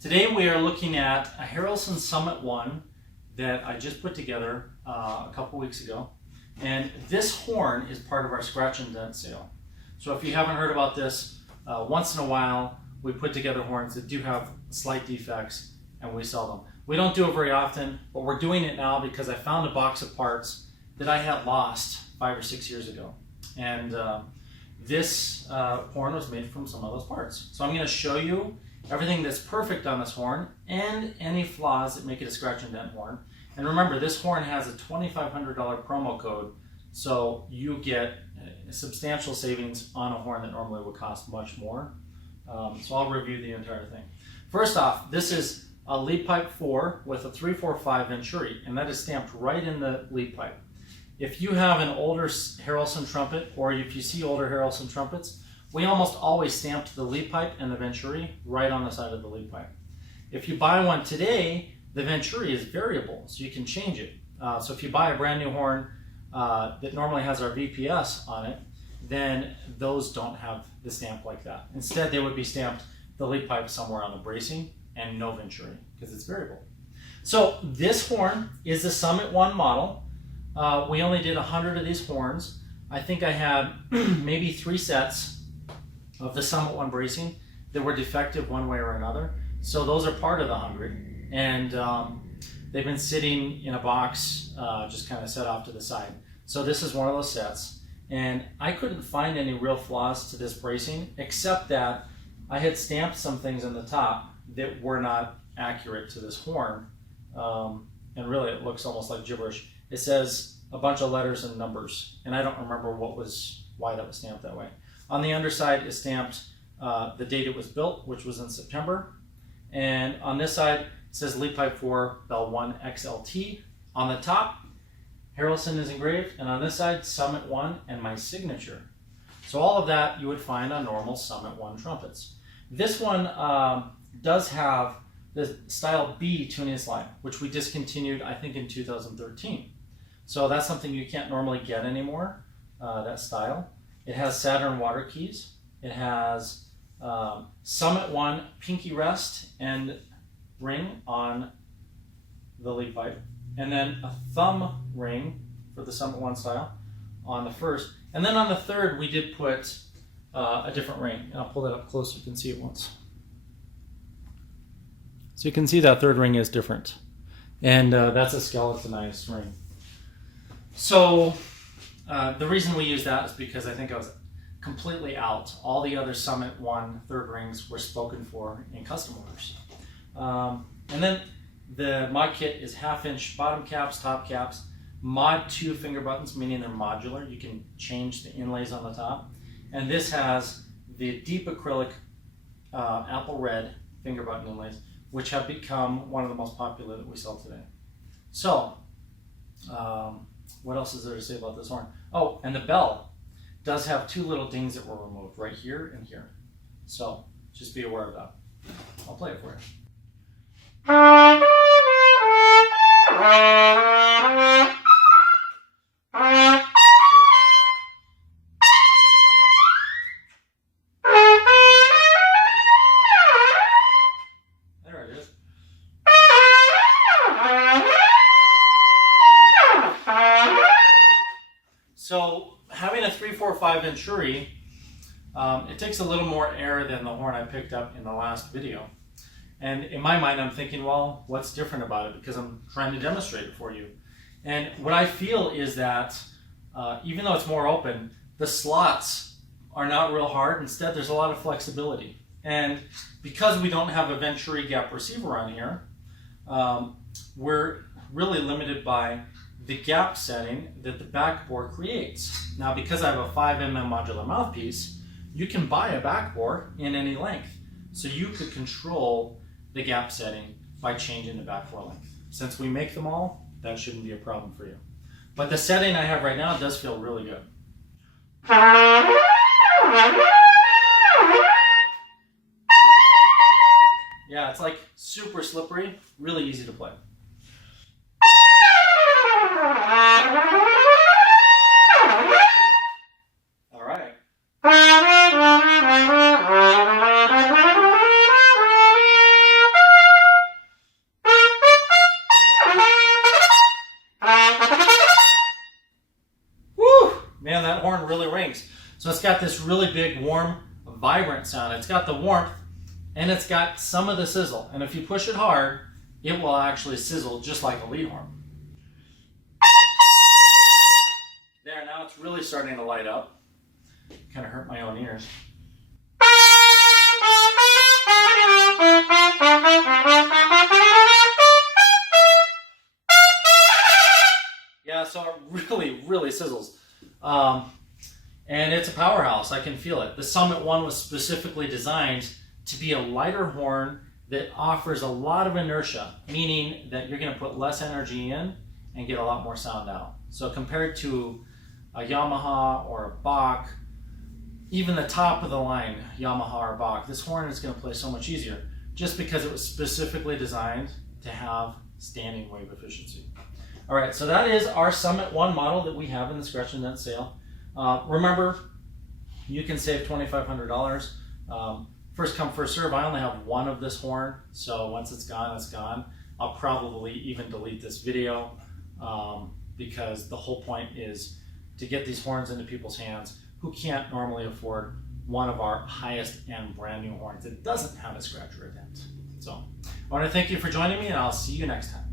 Today we are looking at a Harrelson Summit 1 that I just put together a couple weeks ago. And this horn is part of our scratch and dent sale. So if you haven't heard about this, once in a while we put together horns that do have slight defects and we sell them. We don't do it very often, but we're doing it now because I found a box of parts that I had lost 5 or 6 years ago. And this horn was made from some of those parts. So I'm going to show you everything that's perfect on this horn and any flaws that make it a scratch and dent horn. And remember, this horn has a $2,500 promo code, so you get substantial savings on a horn that normally would cost much more. So I'll review the entire thing. First off, this is a lead pipe 4 with a 345 Venturi, and that is stamped right in the lead pipe. If you have an older Harrelson trumpet, or if you see older Harrelson trumpets, we almost always stamped the lead pipe and the Venturi right on the side of the lead pipe. If you buy one today, the Venturi is variable, so you can change it. So if you buy a brand new horn that normally has our VPS on it, then those don't have the stamp like that. Instead, they would be stamped the lead pipe somewhere on the bracing and no Venturi because it's variable. So this horn is the Summit 1 model. We only did 100 of these horns. I think I had maybe 3 sets of the Summit 1 bracing that were defective one way or another. So those are part of the 100. And they've been sitting in a box, just kind of set off to the side. So this is one of those sets. And I couldn't find any real flaws to this bracing, except that I had stamped some things on the top that were not accurate to this horn. And really it looks almost like gibberish. It says a bunch of letters and numbers, and I don't remember why that was stamped that way. On the underside is stamped the date it was built, which was in September. And on this side, it says lead pipe 4, Bell 1 XLT. On the top, Harrelson is engraved, and on this side, Summit 1 and my signature. So all of that you would find on normal Summit 1 trumpets. This one does have the style B tuning slide, which we discontinued, I think, in 2013. So that's something you can't normally get anymore, that style. It has Saturn water keys. It has Summit 1 pinky rest and ring on the lead pipe, and then a thumb ring for the Summit 1 style on the first. And then on the third, we did put a different ring. And I'll pull that up close so you can see it once. So you can see that third ring is different. And that's a skeletonized ring. So the reason we use that is because I think I was completely out. All the other Summit 1 third rings were spoken for in custom orders. And then the mod kit is 1/2" bottom caps, top caps, mod 2 finger buttons, meaning they're modular. You can change the inlays on the top. And this has the deep acrylic apple red finger button inlays, which have become one of the most popular that we sell today. So, what else is there to say about this horn? Oh, and the bell does have 2 little dings that were removed, right here and here. So, just be aware of that. I'll play it for you. There it is. So having a 345 Venturi, it takes a little more air than the horn I picked up in the last video. And in my mind, I'm thinking, well, what's different about it? Because I'm trying to demonstrate it for you. And what I feel is that even though it's more open, the slots are not real hard. Instead, there's a lot of flexibility. And because we don't have a Venturi gap receiver on here, we're really limited by the gap setting that the backbore creates. Now, because I have a 5mm modular mouthpiece, you can buy a backbore in any length. So you could control the gap setting by changing the backbore length. Since we make them all, that shouldn't be a problem for you. But the setting I have right now does feel really good. Yeah, it's like super slippery, really easy to play. All right. Woo! Man, that horn really rings. So it's got this really big, warm, vibrant sound. It's got the warmth, and it's got some of the sizzle. And if you push it hard, it will actually sizzle just like a lead horn. There, now it's really starting to light up. Kind of hurt my own ears. Yeah, so it really, really sizzles. And it's a powerhouse. I can feel it. The Summit One was specifically designed to be a lighter horn that offers a lot of inertia, meaning that you're going to put less energy in and get a lot more sound out. So compared to a Yamaha or a Bach, even the top of the line Yamaha or Bach, this horn is going to play so much easier just because it was specifically designed to have standing wave efficiency. All right, so that is our Summit One model that we have in the Scratch and Dent sale. Remember, you can save $2,500. First come, first serve. I only have one of this horn, so once it's gone, it's gone. I'll probably even delete this video because the whole point is to get these horns into people's hands who can't normally afford one of our highest end brand new horns that doesn't have a scratch or a dent. So I want to thank you for joining me, and I'll see you next time.